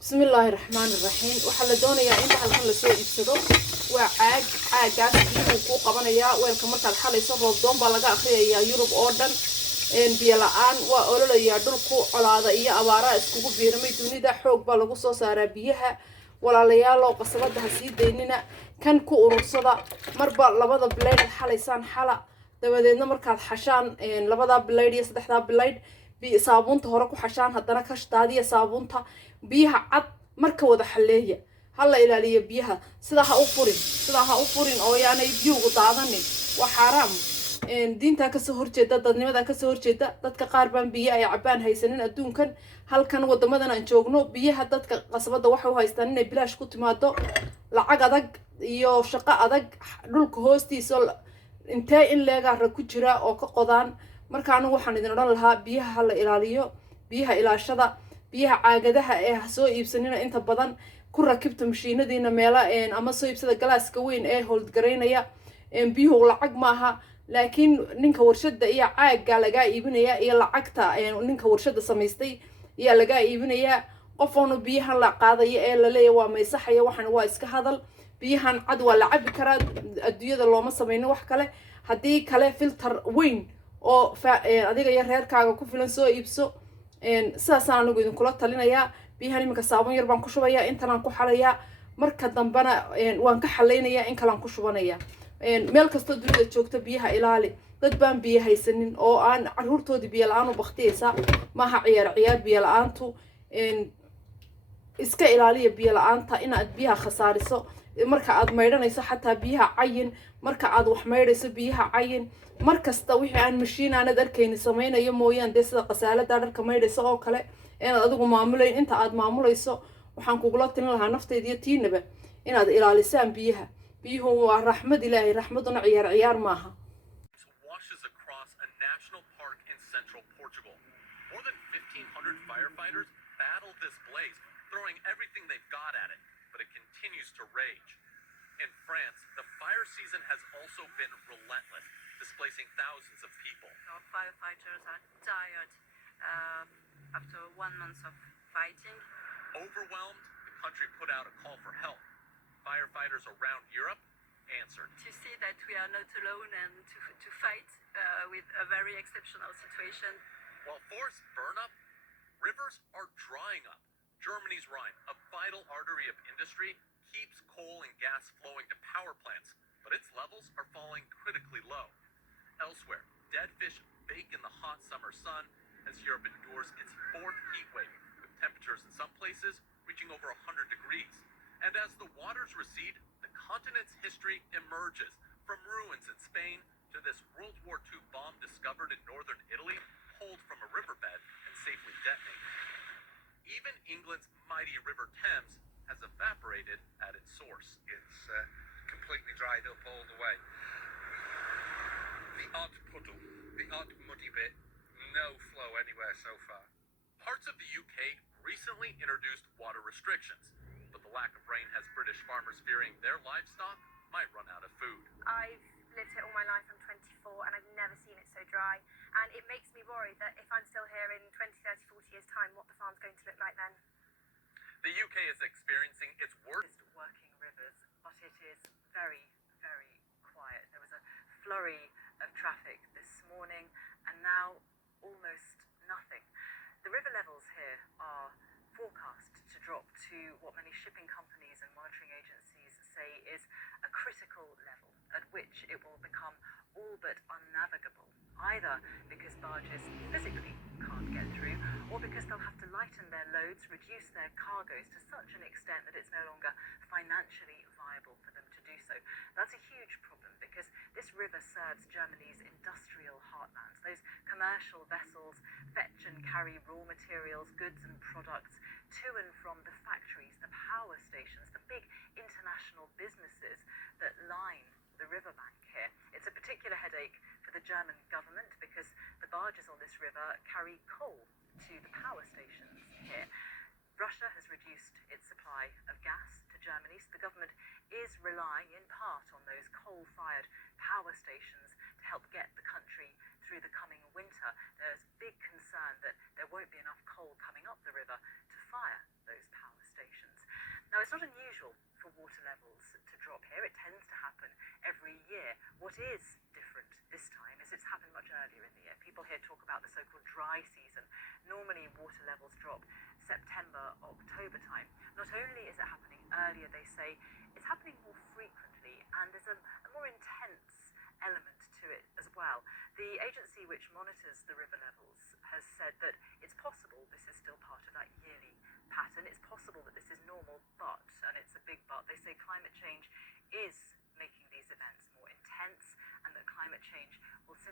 بسم الله الرحمن الرحيم وحلا دونيا انت halkan la soo iibsado waa caagaas biyuhu ku qabanaya weelka markaad xalayso roobdoon baa laga akhriyayaa Yurub oo dhan biyo la'aan waa ololaya dhulku colaada iyo abaara iskugu biirmay dunida xoog baa lagu soo saaraa biyaha walaalayaal oo qasabada ha sii deynina kan ku urursada marba labada blade xalaysaan xala dabadeedna markaad xashaan labada blade iyo saddexda blade saabuunta hore ku xashaan haddana ka shtaadiya saabuunta biyaha cad marka wada xaleeya hala ilaaliyo biyaha sida ha u furin oo yaanay biyuhu daadanin waa xaraam diinta ka soo horjeeda dadnimada ka soo horjeeda dadka qaar baan biyo ay cabaan haysanin adduunkan halkan wadamadan aan joogno biyaha dadka qasabada waxa uu haystaan inay bilaash ku timaado lacag adag iyo shaqo adag dhulka hoostiisa intee in leega rag ku jira oo ka qodaan marka anigu waxaan idin oran lahaa biyaha hala ilaaliyo biyaha ilaashada biyaha caagadaha ee soo iibsanina inta badan ku rakibta mashiinadiina meela ama soo iibsada galaaska weyn ee hold gareynaya biyuhu lacag maaha laakiin ninka warshada iyo caaga laga iibinaya iyo lacagta ninka warshada samaystay iyo laga iibinaya qofoon biyahan la qaadayo ee la leeyahay waa maysaxaya waxan waa iska hadal biyahan cad waa la cabi karaa adduunyada looma sameeyno wax kale hadii kale filter weyn oo adiga iyo reerkaaga ku filan soo iibso sidaasaan anigu idin kula talinayaa biyahan iminka saabuun yar baan ku shubayaa intaan ku xalayaa marka dambana waan ka xaleynayaa in kale aan ku shubanayaa meel kasta dunida joogta biyaha ilaali dad baan biyo haysanin oo aan caruurtoodii biyo la'aan u baqtiyaysa maaha ciyaar biyo la'aantu iska ilaaliya biyo la'aanta inaad biyaha khasaariso marka aad maydhanayso xataa biyaha cayin marka aad wax maydhayso biyaha cayin markasta wixii aan mashiin aanad arkayni samaynayo mooyaan dee sida qasaalada dharka maydhayso oo kale inaad adigu maamulayn inta aad maamulayso waxaan kugula talin lahaa naftayda iyo tiinaba inaad ilaalisaan biyaha biyuhu waa raxmad ilaahay raxmaduna ciyaar maaha throwing everything they've got at it, but it continues to rage. In France, the fire season has also been relentless, displacing thousands of people. Our firefighters are tired after 1 month of fighting. Overwhelmed, the country put out a call for help. Firefighters around Europe answered. To see that we are not alone and to fight with a very exceptional situation. While forests burn up, rivers are drying up. Germany's Rhine, a vital artery of industry, keeps coal and gas flowing to power plants, but its levels are falling critically low. Elsewhere, dead fish bake in the hot summer sun as Europe endures its fourth heat wave, with temperatures in some places reaching over 100 degrees. And as the waters recede, the continent's history emerges, from ruins in Spain to this World War II bomb discovered in northern Italy, pulled from a riverbed and safely detonated. Even England's mighty River Thames has evaporated at its source. It's completely dried up all the way. The odd puddle, the odd muddy bit, no flow anywhere so far. Parts of the UK recently introduced water restrictions, but the lack of rain has British farmers fearing their livestock might run out of food. I've lived here all my life, I'm 24, and I've never seen it so dry. And it makes me worry that if I'm still here in 20, 30, 40 years' time, what the farm's going to look like then. The UK is experiencing its worst working rivers, but it is very, very quiet. There was a flurry of traffic this morning, and now almost nothing. The river levels here are forecast to drop to what many shipping companies and monitoring agencies say is a critical level at which it will become all but unnavigable, either because barges physically can't get through, or because they'll have to lighten their loads, reduce their cargoes to such an extent that it's no longer financially viable for them to do so. That's a huge problem because this river serves Germany's industrial heartlands. Those commercial vessels fetch and carry raw materials, goods and products to and from the factories, the power stations, the big international businesses that line the riverbank here. It's a particular headache for the German government because the barges on this river carry coal to the power stations here. Russia has reduced its supply of gas to Germany, so the government is relying in part on those coal-fired power stations to help get the country through the coming winter. There's big concern that there won't be enough coal coming up the river to fire those power stations. It's not unusual for water levels to drop here. It tends to happen every year. What is different this time is it's happened much earlier in the year. People here talk about the so-called dry season. Normally water levels drop September, October time. Not only is it happening earlier, they say, it's happening more frequently, and there's a more intense element to it as well. The agency which monitors the river levels has said that it's possible this is still part of that yearly pattern. It's possible that this is normal, but, and it's a big but, they say climate change is making these events more intense, and that climate change will simply